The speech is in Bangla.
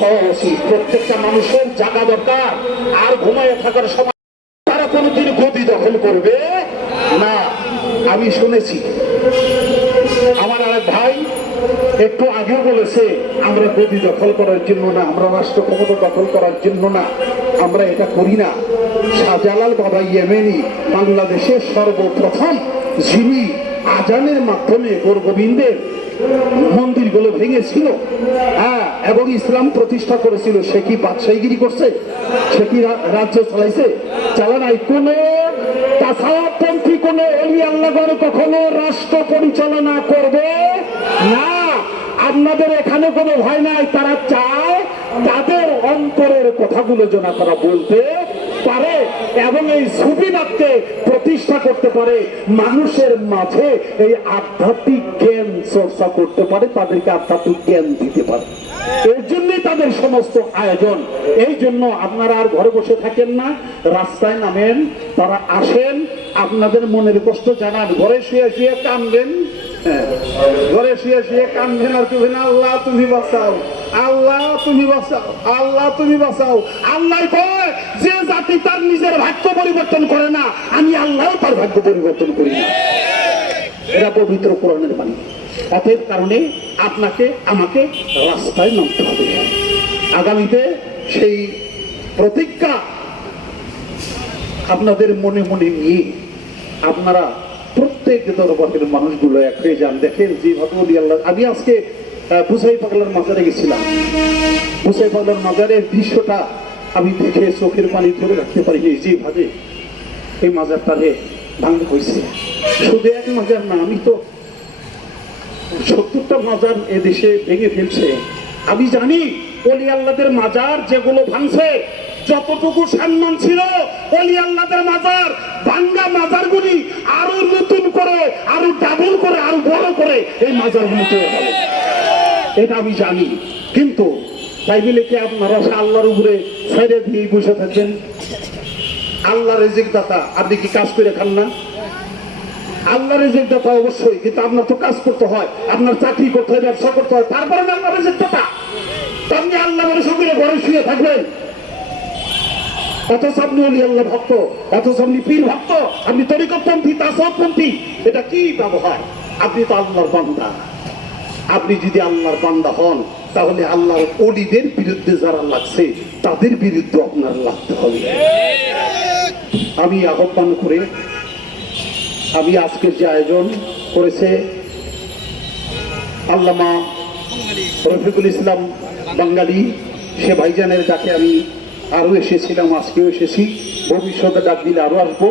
হওয়া উচিত। প্রত্যেকটা মানুষের জাগা দরকার, আর ঘুমায় থাকার সময় তারা কোনোদিন গদি দখল করবে না। আমি শুনেছি আমার আরেক ভাই একটু আগেও বলেছে, আমরা গদি দখল করার জন্য না, আমরা রাষ্ট্র ক্ষমতা দখল করার জন্য না, আমরা এটা করি না। শাহজালাল বাবা ইয়েমেনি বাংলাদেশের সর্বপ্রথম যিনি আজানের মাধ্যমে গোবিন্দের মন্দিরগুলো ভেঙেছিল, হ্যাঁ, এবং ইসলাম প্রতিষ্ঠা করেছিল, সে কি বাদশাহীগিরি করছে? সে কি রাজ্য চালাইছে? চালা নাই। কোন তাসাউফপন্থী কোন ওলি আল্লাহর কখনো রাষ্ট্র পরিচালনা করবে না। আপনাদের এখানে কোনো ভয় নাই। তারা চায় তাদের অন্তরের কথাগুলো যেন তারা বলতে পারে এবং এই সুফিবাদকে প্রতিষ্ঠা করতে পারে, মানুষের মাঝে এই আধ্যাত্মিক জ্ঞান চর্চা করতে পারে, তাদেরকে আধ্যাত্মিক জ্ঞান দিতে পারে। এর জন্যই তাদের সমস্ত আয়োজন। এই জন্য আপনারা আর ঘরে বসে থাকেন না, রাস্তায় নামেন, তারা আসেন, আপনাদের মনের কষ্ট জানান। ঘরে শুয়ে শুয়ে কাঁদবেন, ঘরে শুয়ে শুয়ে কাঁদবেন আর কেবেন, আল্লাহ তুমি বাঁচাও, আল্লাহ তুমি বাঁচাও, আল্লাহ তুমি বাঁচাও। আল্লাহ কয়, যে জাতি তার নিজের ভাগ্য পরিবর্তন করে না, আমি আল্লাহ তার ভাগ্য পরিবর্তন করি না। এরা পবিত্র কোরআনের বাণী। অতএব কারণে আপনাকে আমাকে রাস্তায় নামতে হবে। আগামীতে সেই প্রতিজ্ঞা আপনাদের মনে মনে নিয়ে আপনারা প্রত্যেক দরবারের মানুষগুলো এক হয়ে যান। দেখেন যেভাবে ওলি আল্লাহ, আমি আজকে বুসাই পাগলার মাজারে গেছিলাম। বুসাই পাগলার মাজারের দৃশ্যটা আমি দেখে চোখের পানি ধরে রাখতে পারি। যেভাবে এই মাজারটারে ভাঙা হয়েছে, শুধু এক মাজার না, আমি তো 70টা মাজার এদেশে ভেঙে ফেলছে। আমি জানি ওলি আল্লাহদের মাজার যেগুলো ভাঙছে, যতটুকু সম্মান ছিল ওলি আল্লাহদের মাজার, ভাঙ্গা মাজারগুলি আরো নতুন করে, আরো ডাবল করে, আরো বড় করে এই মাজারগুলি তৈরি হবে, এটা আমি জানি। কিন্তু তাই বলে কি আপনারা আল্লাহর উপরে ছেড়ে দিয়ে বসে থাকবেন? আল্লাহ রিজিক দাতা, আপনি কি কাজ করে খান না? আল্লাহ রিজিক দাতা অবশ্যই, কিন্তু আপনার তো কাজ করতে হয়, আপনার চাকরি করতে হয়, ব্যবসা করতে হয়, তারপরে আল্লাহ রিজিক দাতা। আপনি আল্লাহর সঙ্গে ঘরে শুয়ে থাকবেন, অথচ আপনি ওলি আল্লাহ ভক্ত, অথচ আপনি পীর ভক্ত, আপনি তরিকতপন্থী, তাসাউফপন্থী। এটা কি ব্যবহার? আপনি তো আল্লাহর বান্দা। আপনি যদি আল্লাহর বান্দা হন, তাহলে আল্লাহর ওলিদের বিরুদ্ধে যারা লাগছে তাদের বিরুদ্ধে আপনার লাগতে হবে। আমি আহ্বান করে, আমি আজকের যে আয়োজন করেছে আল্লামা রফিকুল ইসলাম বাঙালি, সে ভাইজানের ডাকে আমি আরো এসেছিলাম, আজকেও এসেছি, ভবিষ্যতে ডাক দিলে আরো আসবো।